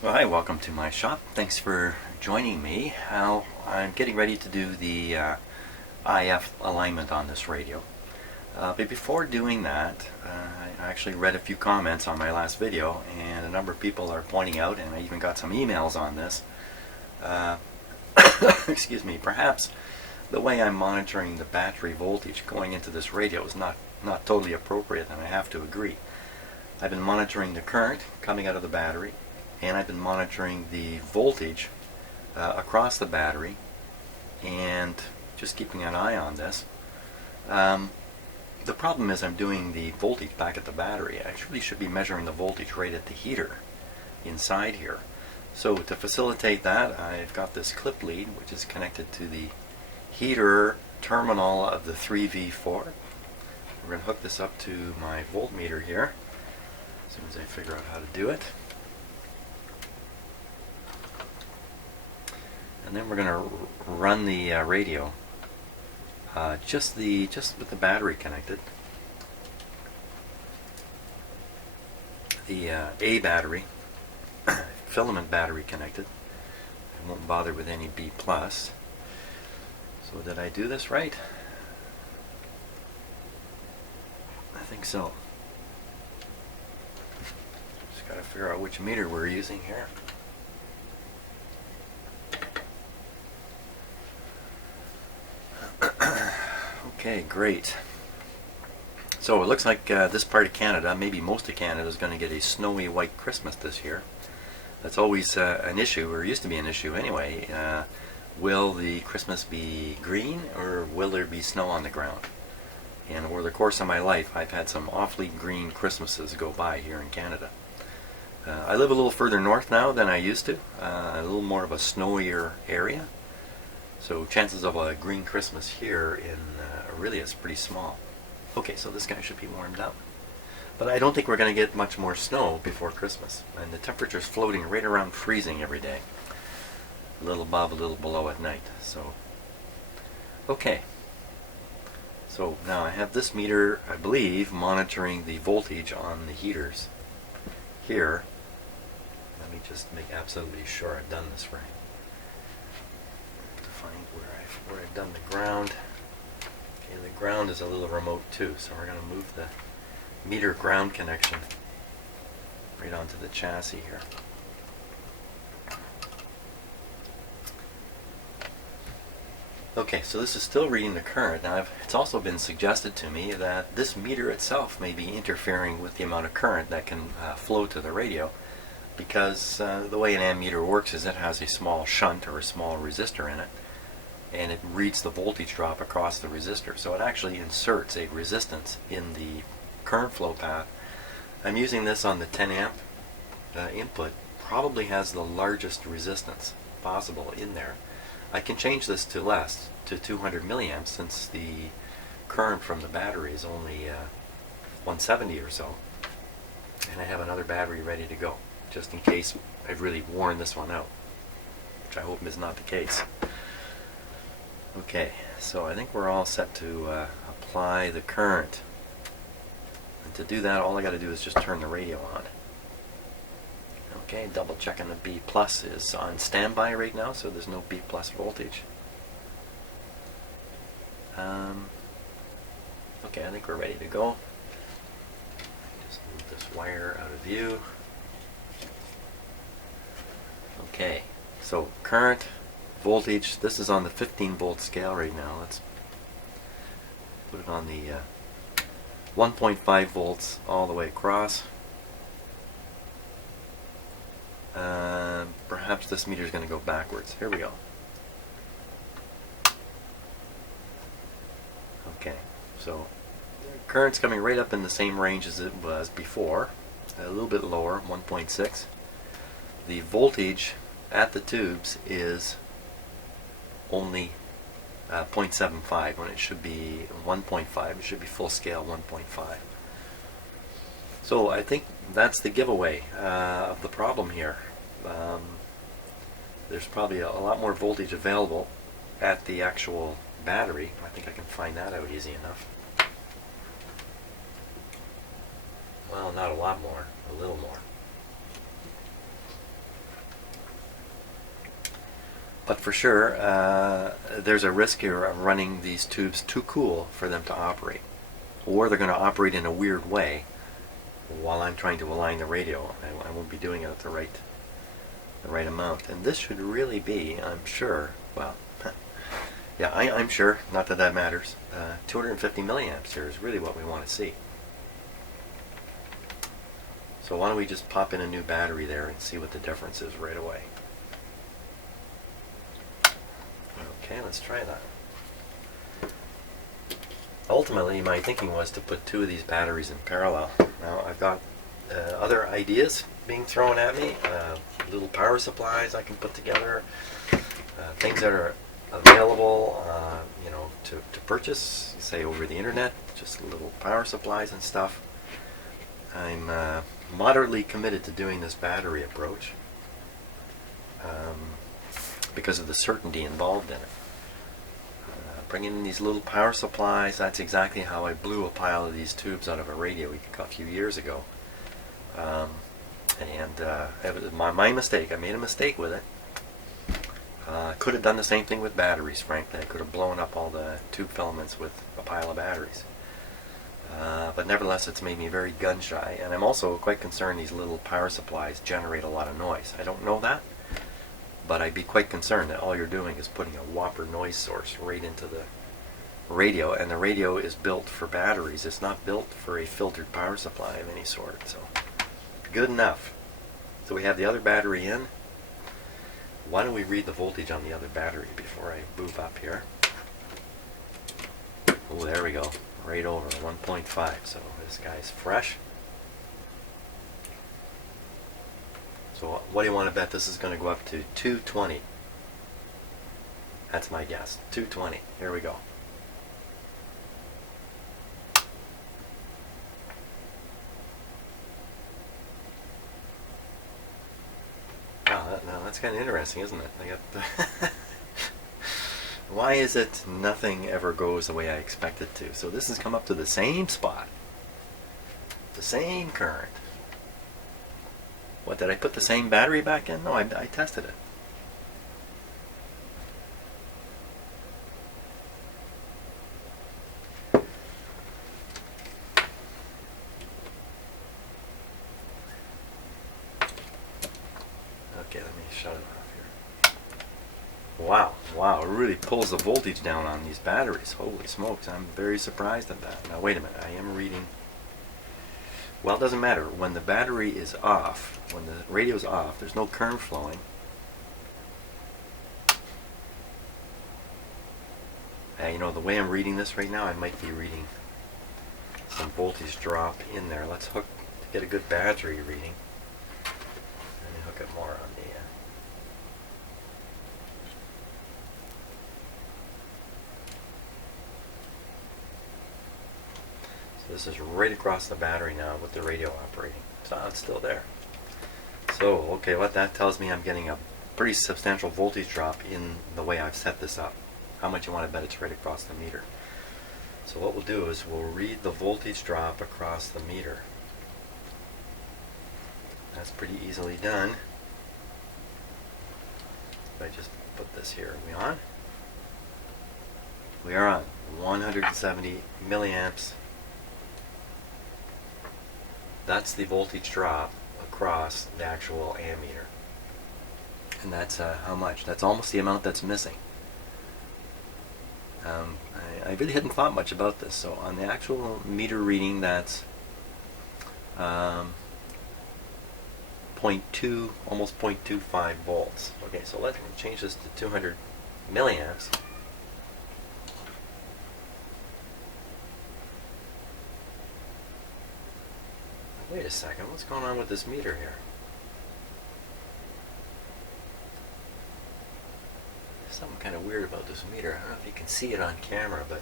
Well, hi, welcome to my shop. Thanks for joining me. Now, I'm getting ready to do the IF alignment on this radio. But before doing that, I actually read a few comments on my last video, and a number of people are pointing out, and I even got some emails on this. Excuse me, perhaps the way I'm monitoring the battery voltage going into this radio is not totally appropriate, and I have to agree. I've been monitoring the current coming out of the battery, and I've been monitoring the voltage across the battery and just keeping an eye on this. The problem is I'm doing the voltage back at the battery. I really should be measuring the voltage right at the heater inside here. So to facilitate that, I've got this clip lead which is connected to the heater terminal of the 3V4. We're going to hook this up to my voltmeter here as soon as I figure out how to do it. And then we're going to run the radio just with the battery connected. The A battery, filament battery connected. I won't bother with any B+. So did I do this right? I think so. Just got to figure out which meter we're using here. Okay, great. So it looks like this part of Canada, maybe most of Canada, is going to get a snowy white Christmas this year. That's always an issue, or used to be an issue anyway. Will the Christmas be green, or will there be snow on the ground? And over the course of my life, I've had some awfully green Christmases go by here in Canada. I live a little further north now than I used to, a little more of a snowier area. So chances of a green Christmas here in Aurelia is pretty small. Okay, so this guy should be warmed up. But I don't think we're going to get much more snow before Christmas. And the temperature's floating right around freezing every day. A little above, a little below at night. So, okay. So now I have this meter, I believe, monitoring the voltage on the heaters here. Let me just make absolutely sure I've done this right. To find where I've done the ground. Okay, the ground is a little remote too, so we're going to move the meter ground connection right onto the chassis here. Okay, so this is still reading the current. Now, it's also been suggested to me that this meter itself may be interfering with the amount of current that can flow to the radio, because the way an ammeter works is it has a small shunt or a small resistor in it, and it reads the voltage drop across the resistor. So it actually inserts a resistance in the current flow path. I'm using this on the 10 amp input. Probably has the largest resistance possible in there. I can change this to less, to 200 milliamps, since the current from the battery is only 170 or so. And I have another battery ready to go, just in case I've really worn this one out, which I hope is not the case. Okay, so I think we're all set to apply the current. And to do that, all I got to do is just turn the radio on. Okay, double checking the B+ is on standby right now, so there's no B+ voltage. Okay, I think we're ready to go. Just move this wire out of view. Okay, so current, voltage, this is on the 15 volt scale right now. Let's put it on the 1.5 volts all the way across. Perhaps this meter is going to go backwards. Here we go. Okay, so current's coming right up in the same range as it was before, a little bit lower, 1.6. The voltage at the tubes is only 0.75 when it should be 1.5. It should be full scale 1.5. So I think that's the giveaway of the problem here. There's probably a lot more voltage available at the actual battery. I think I can find that out easy enough. Well, not a lot more, a little more. But for sure, there's a risk here of running these tubes too cool for them to operate. Or they're going to operate in a weird way while I'm trying to align the radio. I won't be doing it at the right amount. And this should really be, I'm sure, well, yeah, I'm sure, not that matters, 250 milliamps here is really what we want to see. So why don't we just pop in a new battery there and see what the difference is right away. Okay, let's try that. Ultimately, my thinking was to put two of these batteries in parallel. Now, I've got other ideas being thrown at me, little power supplies I can put together, things that are available, you know, to purchase, say over the internet, just little power supplies and stuff. I'm moderately committed to doing this battery approach because of the certainty involved in it. Bringing in these little power supplies, that's exactly how I blew a pile of these tubes out of a radio a few years ago. It was my mistake. I made a mistake with it. Could have done the same thing with batteries, frankly. I could have blown up all the tube filaments with a pile of batteries. But nevertheless, it's made me very gun shy. And I'm also quite concerned these little power supplies generate a lot of noise. I don't know that, but I'd be quite concerned that all you're doing is putting a whopper noise source right into the radio, and the radio is built for batteries. It's not built for a filtered power supply of any sort. So, good enough. So we have the other battery in. Why don't we read the voltage on the other battery before I move up here? Oh, there we go. Right over 1.5. So this guy's fresh. So what do you want to bet this is going to go up to 220? That's my guess. 220. Here we go. Wow, now that's kind of interesting, isn't it? I got why is it nothing ever goes the way I expect it to? So this has come up to the same spot. The same current. What, did I put the same battery back in? No, I tested it. Okay, let me shut it off here. Wow, it really pulls the voltage down on these batteries. Holy smokes, I'm very surprised at that. Now wait a minute, I am reading. Well, it doesn't matter. When the battery is off, when the radio is off, there's no current flowing. You know, the way I'm reading this right now, I might be reading some voltage drop in there. Let's hook to get a good battery reading. Let me hook it more on the This is right across the battery now with the radio operating. So it's still there. So, okay, what that tells me, I'm getting a pretty substantial voltage drop in the way I've set this up. How much you want to bet it's right across the meter. So what we'll do is we'll read the voltage drop across the meter. That's pretty easily done. If I just put this here, are we on? We are on. 170 milliamps. That's the voltage drop across the actual ammeter. And that's how much? That's almost the amount that's missing. I really hadn't thought much about this. So on the actual meter reading, that's 0.2, almost 0.25 volts. Okay, so let's change this to 200 milliamps. Wait a second, what's going on with this meter here? There's something kind of weird about this meter. I don't know if you can see it on camera, but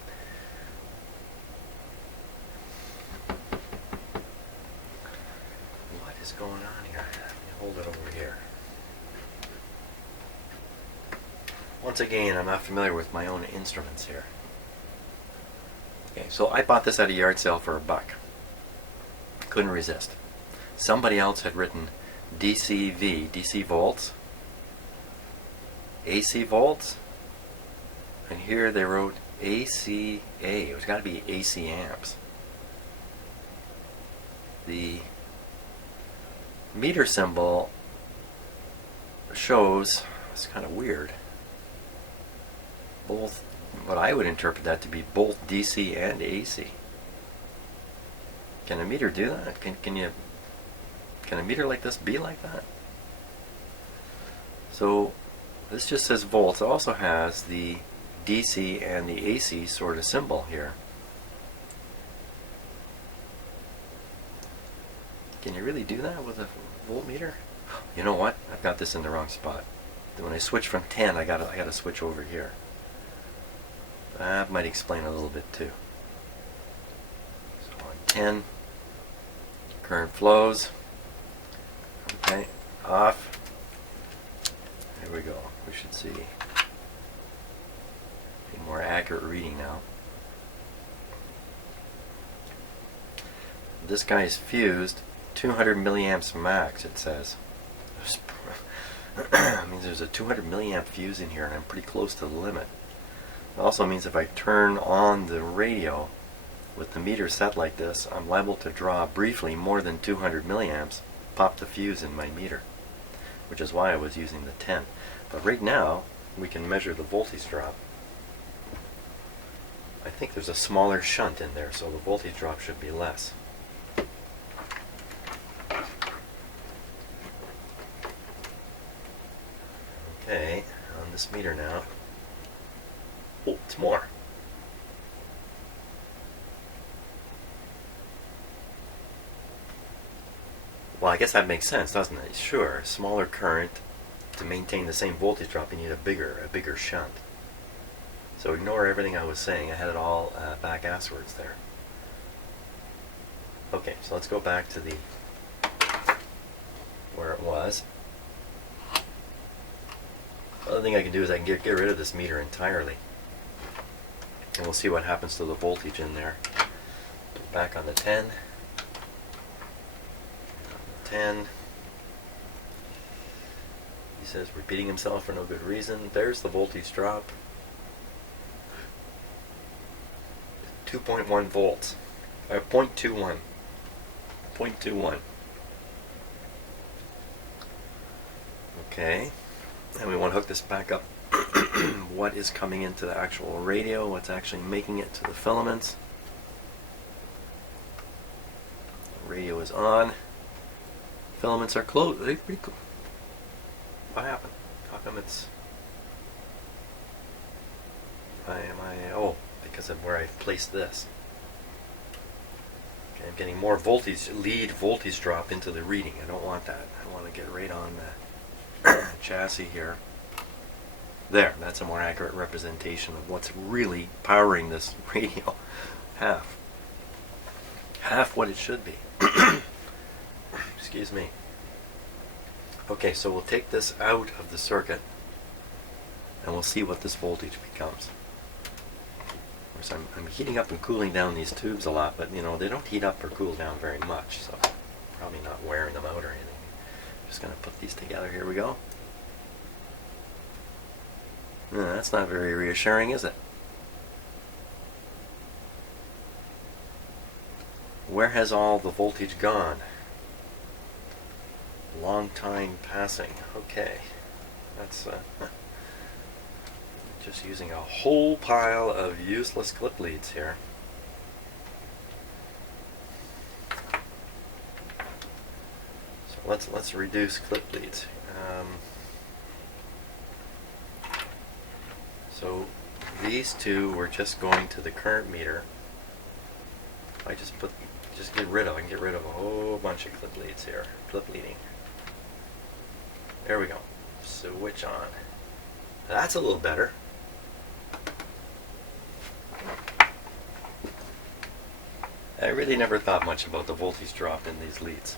what is going on here? Let me hold it over here. Once again, I'm not familiar with my own instruments here. Okay, so I bought this at a yard sale for $1. Couldn't resist. Somebody else had written DC volts AC volts, and here they wrote ACA. It's got to be AC amps. The meter symbol shows, it's kind of weird, both, what I would interpret that to be both DC and AC. Can a meter do that? Can a meter like this be like that? So this just says volts. It also has the DC and the AC sort of symbol here. Can you really do that with a voltmeter? You know what? I've got this in the wrong spot. When I switch from 10, I gotta switch over here. That might explain a little bit too. So on 10, current flows. Okay, off. There we go. We should see a more accurate reading now. This guy is fused 200 milliamps max, it says. It means there's a 200 milliamp fuse in here, and I'm pretty close to the limit. It also means if I turn on the radio with the meter set like this, I'm liable to draw briefly more than 200 milliamps, pop the fuse in my meter, which is why I was using the 10. But right now, we can measure the voltage drop. I think there's a smaller shunt in there, so the voltage drop should be less. Okay, on this meter now. Oh, it's more. Well, I guess that makes sense, doesn't it? Sure, smaller current. To maintain the same voltage drop, you need a bigger shunt. So ignore everything I was saying. I had it all back asswards there. Okay, so let's go back to the where it was. The other thing I can do is I can get rid of this meter entirely, and we'll see what happens to the voltage in there. Back on the 10. 10. He says repeating himself for no good reason. There's the voltage drop. 2.1 volts. 0.21. 0.21. Okay. And we want to hook this back up. What is coming into the actual radio? What's actually making it to the filaments? The radio is on. Filaments are closed. They're pretty cool. What happened? How come it's... Oh, because of where I've placed this. Okay, I'm getting more voltage, lead voltage drop into the reading. I don't want that. I want to get right on the chassis here. There, that's a more accurate representation of what's really powering this radio. Half what it should be. Excuse me. Okay, so we'll take this out of the circuit and we'll see what this voltage becomes. Of course, I'm heating up and cooling down these tubes a lot, but you know, they don't heat up or cool down very much, so probably not wearing them out or anything. Just going to put these together. Here we go. That's not very reassuring, is it? Where has all the voltage gone? Long time passing. Okay. That's just using a whole pile of useless clip leads here. So let's reduce clip leads. So these two we're just going to the current meter. I just get rid of. I can get rid of a whole bunch of clip leads here. Clip leading. There we go. Switch on. That's a little better. I really never thought much about the voltage drop in these leads.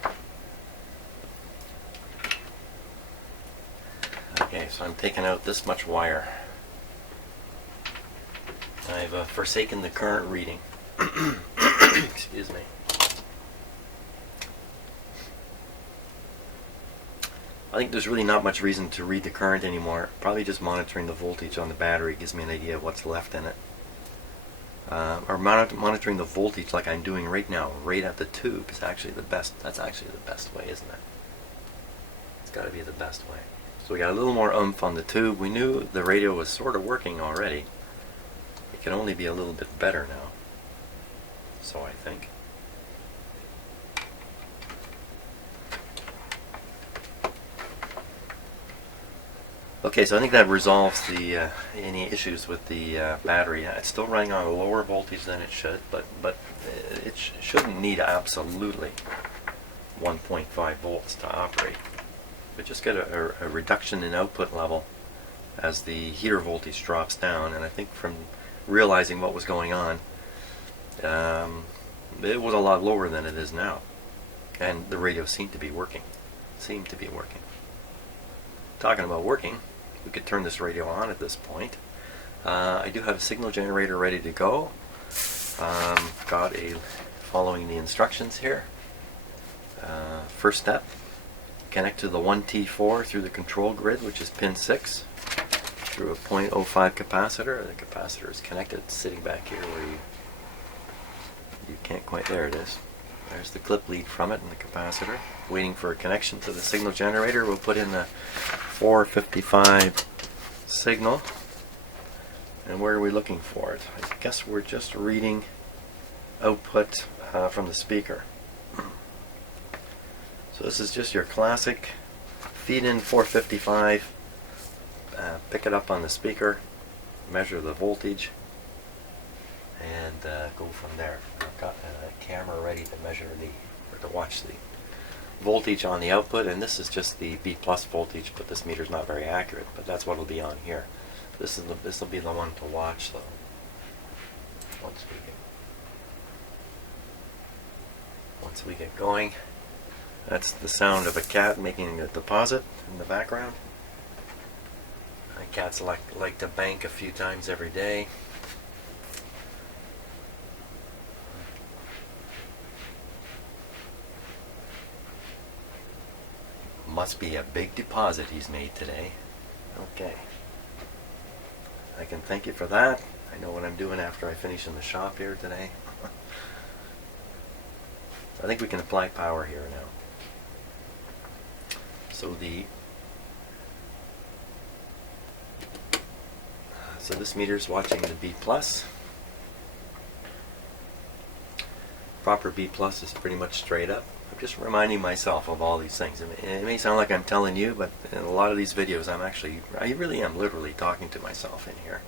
Okay, so I'm taking out this much wire. I've forsaken the current reading. Excuse me. I think there's really not much reason to read the current anymore. Probably just monitoring the voltage on the battery gives me an idea of what's left in it. Or monitoring the voltage like I'm doing right now, right at the tube, is actually the best. That's actually the best way, isn't it? It's got to be the best way. So we got a little more oomph on the tube. We knew the radio was sort of working already. It can only be a little bit better now. So I think. Okay, so I think that resolves the any issues with the battery. It's still running on a lower voltage than it should, but it shouldn't need absolutely 1.5 volts to operate. But just get a reduction in output level as the heater voltage drops down, and I think from realizing what was going on, it was a lot lower than it is now, and the radio seemed to be working. Talking about working, we could turn this radio on at this point. I do have a signal generator ready to go. Following the instructions here. First step, connect to the 1T4 through the control grid, which is pin 6, through a 0.05 capacitor. The capacitor is connected. It's sitting back here where you can't quite, there it is. There's the clip lead from it and the capacitor. Waiting for a connection to the signal generator. We'll put in the 455 signal. And where are we looking for it? I guess we're just reading output from the speaker. So this is just your classic feed in 455, pick it up on the speaker, measure the voltage, and go from there. I've got a camera ready to measure or to watch the voltage on the output, and this is just the B plus voltage, but this meter's not very accurate, but that's what will be on here. This will be the one to watch though. Once we get going. That's the sound of a cat making a deposit in the background. Cats like to bank a few times every day. Must be a big deposit he's made today. Okay. I can thank you for that. I know what I'm doing after I finish in the shop here today. I think we can apply power here now. So this meter's watching the B plus. Proper B plus is pretty much straight up. I'm just reminding myself of all these things. It may sound like I'm telling you, but in a lot of these videos I really am literally talking to myself in here.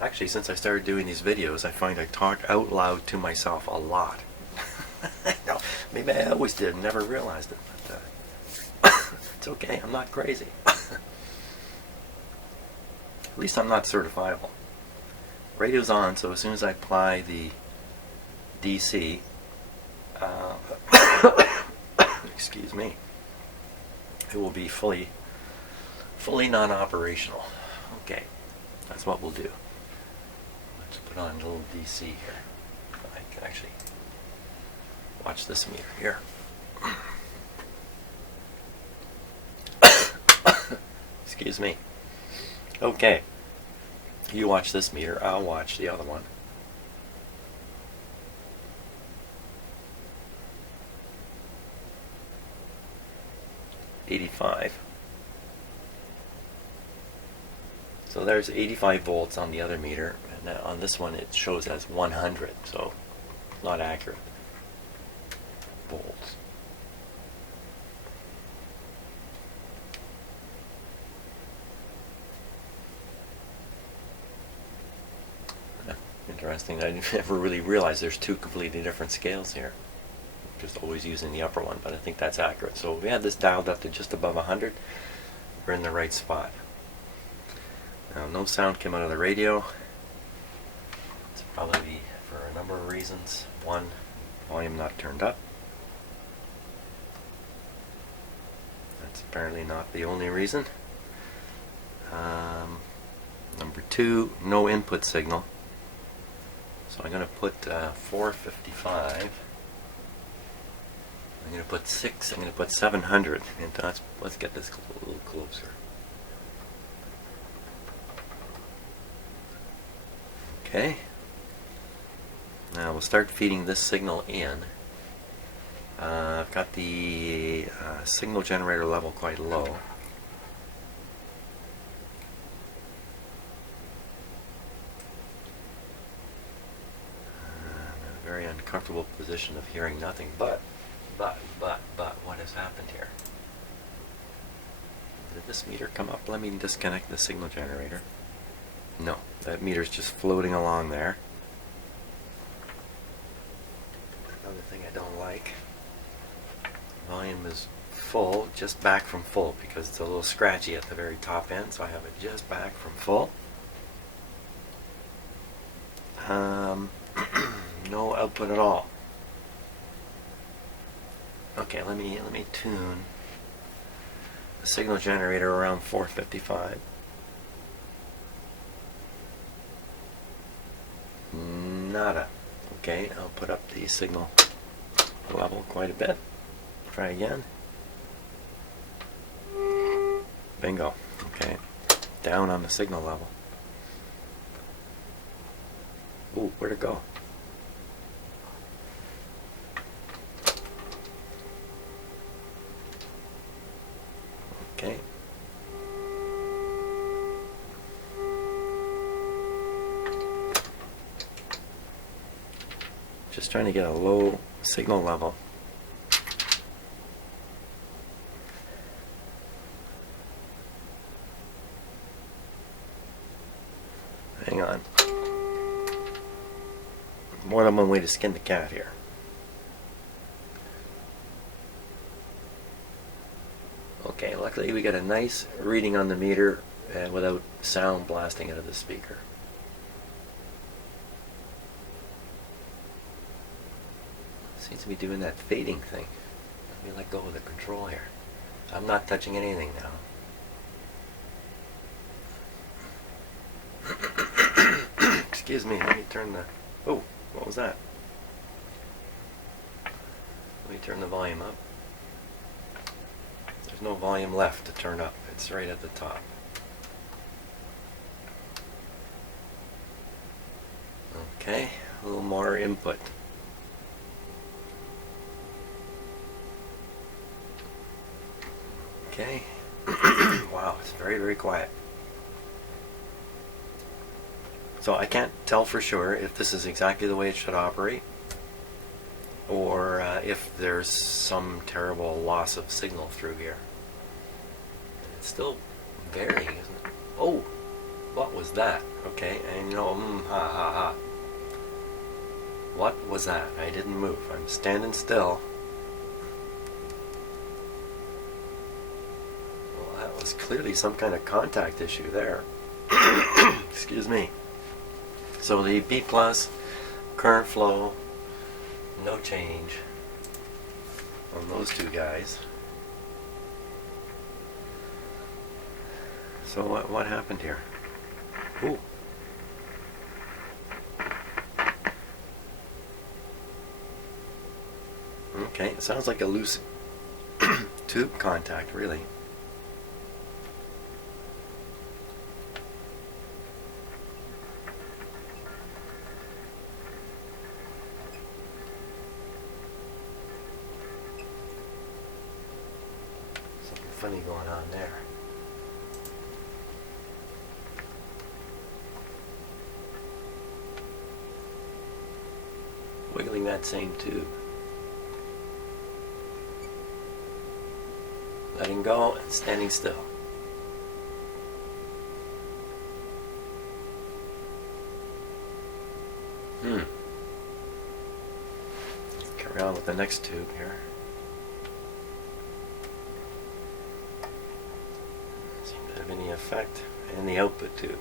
Actually, since I started doing these videos, I find I talk out loud to myself a lot. No, maybe I always did and never realized it, but it's okay, I'm not crazy. At least I'm not certifiable. Radio's on, so as soon as I apply the DC, excuse me, it will be fully non-operational. Okay, that's what we'll do. Let's put on a little DC here. I can actually watch this meter here. Excuse me. Okay. You watch this meter, I'll watch the other one. $85. So there's 85 volts on the other meter, and on this one it shows as 100, so not accurate. Volts. Interesting. I never really realized there's two completely different scales here. Just always using the upper one, but I think that's accurate. So we had this dialed up to just above 100. We're in the right spot. Now, no sound came out of the radio. It's probably for a number of reasons. One, volume not turned up. That's apparently not the only reason. Number two, no input signal. So I'm going to put 455 I'm going to put 6, I'm going to put 700, and let's get this a little closer. Okay. Now we'll start feeding this signal in. I've got the signal generator level quite low. I'm in a very uncomfortable position of hearing nothing, but what has happened here? Did this meter come up? Let me disconnect the signal generator. No, that meter's just floating along there. Another thing I don't like. Volume is full, just back from full, because it's a little scratchy at the very top end, so I have it just back from full. No output at all. Okay, let me tune the signal generator around 455. Nada. Okay, I'll put up the signal level quite a bit. Try again. Bingo. Okay, down on the signal level. Ooh, where'd it go? Okay. Just trying to get a low signal level. Hang on. More than one way to skin the cat here. Okay, luckily we got a nice reading on the meter without sound blasting out of the speaker. Seems to be doing that fading thing. Let me let go of the control here. I'm not touching anything now. Excuse me, let me turn the... Oh, what was that? Let me turn the volume up. There's no volume left to turn up. It's right at the top. Okay, a little more input. Okay. Wow, it's very, very quiet. So I can't tell for sure if this is exactly the way it should operate, or if there's some terrible loss of signal through here. It's still varying, isn't it? Oh, what was that? Okay, and you know, What was that? I didn't move. I'm standing still. Well, that was clearly some kind of contact issue there. Excuse me. So the B plus, current flow, no change on those two guys. So what happened here? Ooh. Okay, it sounds like a loose tube contact, really. Something funny going on there. Wiggling that same tube. Letting go and standing still. Carry on with the next tube here. Seem to have any effect. And the output tube.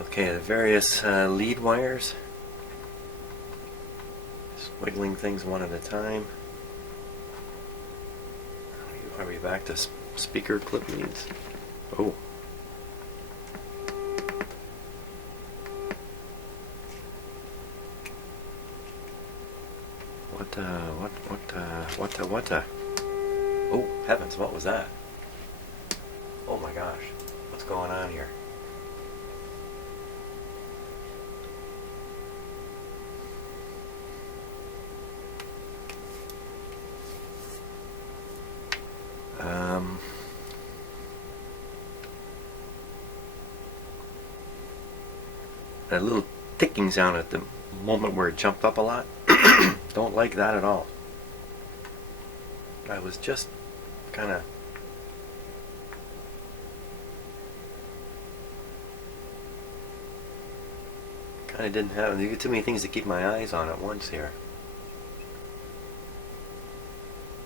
Okay, the various lead wires. Just wiggling things one at a time. Are we back to speaker clip leads? Oh. What? Oh, heavens, what was that? Oh my gosh, what's going on here? That little ticking sound at the moment where it jumped up a lot. Don't like that at all. I was just kind of didn't have too many things to keep my eyes on at once here.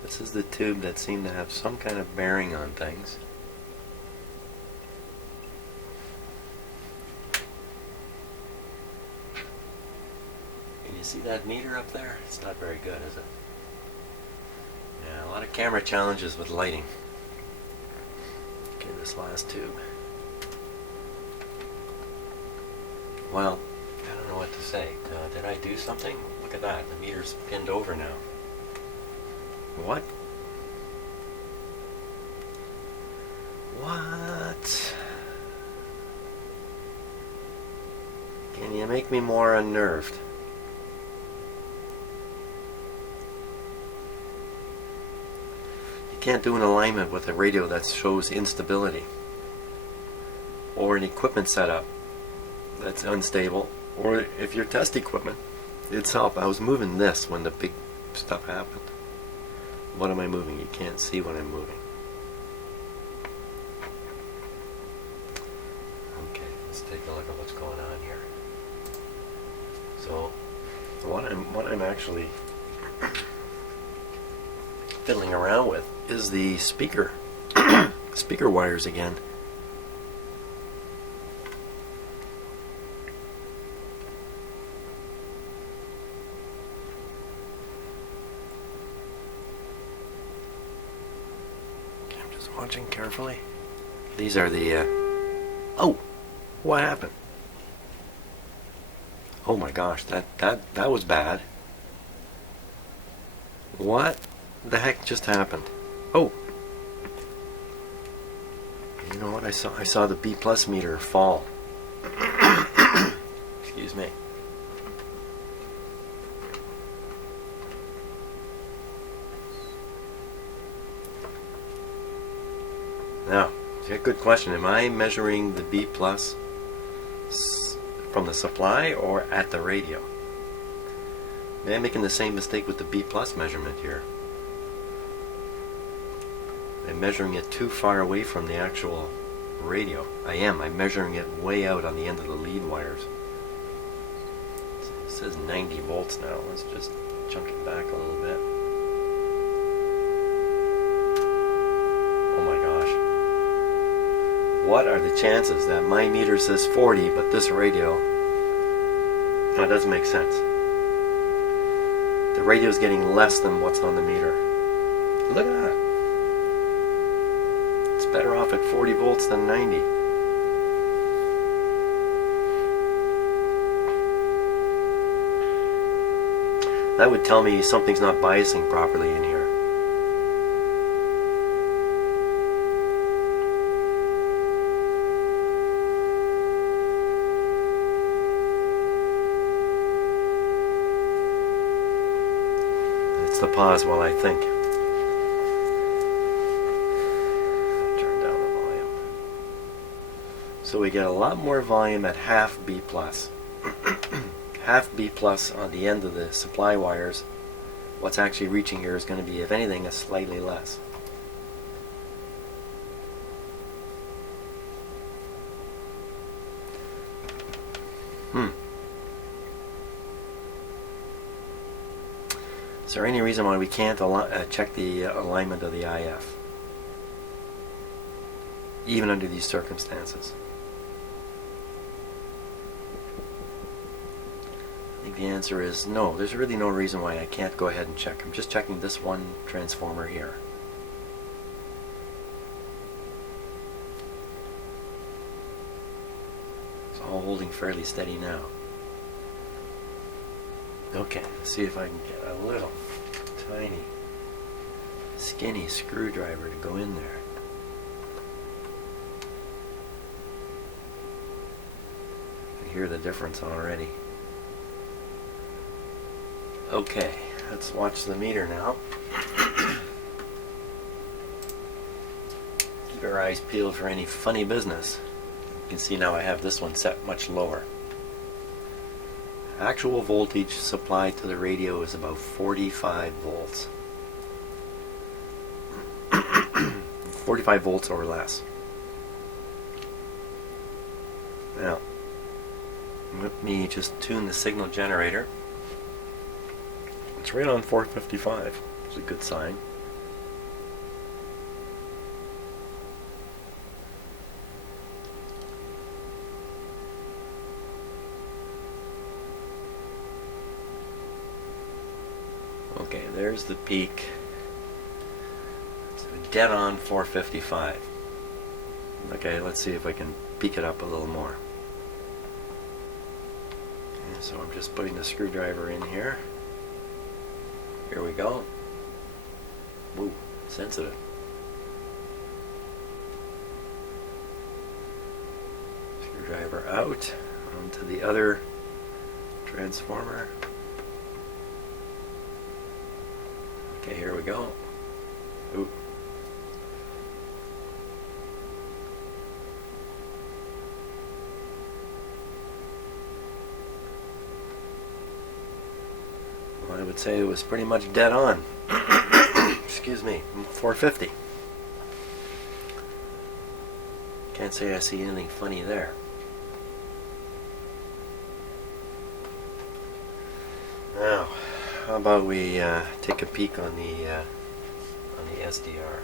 This is the tube that seemed to have some kind of bearing on things. Can you see that meter up there? It's not very good, is it? Yeah, a lot of camera challenges with lighting. Okay, this last tube. Well, I don't know what to say. Did I do something? Look at that. The meter's pinned over now. What? What? Can you make me more unnerved? You can't do an alignment with a radio that shows instability, or an equipment setup that's unstable, or if your test equipment itself. I was moving this when the big stuff happened. What am I moving? You can't see what I'm moving. Okay, let's take a look at what's going on here. So, what I'm actually fiddling around with is the speaker speaker wires again. Watching carefully. These are the oh, what happened? Oh my gosh, that was bad. What the heck just happened? Oh, you know what? I saw the B plus meter fall. Excuse me. Now, a good question. Am I measuring the B plus from the supply or at the radio? Maybe I'm making the same mistake with the B plus measurement here. I'm measuring it too far away from the actual radio. I'm measuring it way out on the end of the lead wires. It says 90 volts now. Let's just chunk it back a little bit. What are the chances that my meter says 40 but this radio... That doesn't make sense. The radio is getting less than what's on the meter. Look at that. It's better off at 40 volts than 90. That would tell me something's not biasing properly in here. The pause while I think. Turn down the volume. So we get a lot more volume at half B plus. Half B plus on the end of the supply wires. What's actually reaching here is going to be, if anything, a slightly less. Is there any reason why we can't check the alignment of the IF? Even under these circumstances? I think the answer is no. There's really no reason why I can't go ahead and check. I'm just checking this one transformer here. It's all holding fairly steady now. Okay, let's see if I can get a little tiny skinny screwdriver to go in there. I hear the difference already. Okay, let's watch the meter now. Keep our eyes peeled for any funny business. You can see now I have this one set much lower. Actual voltage supplied to the radio is about 45 volts. 45 volts or less. Now, let me just tune the signal generator. It's right on 455. It's a good sign. Okay, there's the peak. It's dead on 455. Okay, let's see if I can peak it up a little more. Okay, so I'm just putting the screwdriver in here. Here we go. Woo, sensitive. Screwdriver out onto the other transformer. Okay, here we go. Ooh. Well, I would say it was pretty much dead on. Excuse me, 450. Can't say I see anything funny there. Now, how about we take a peek on the SDR?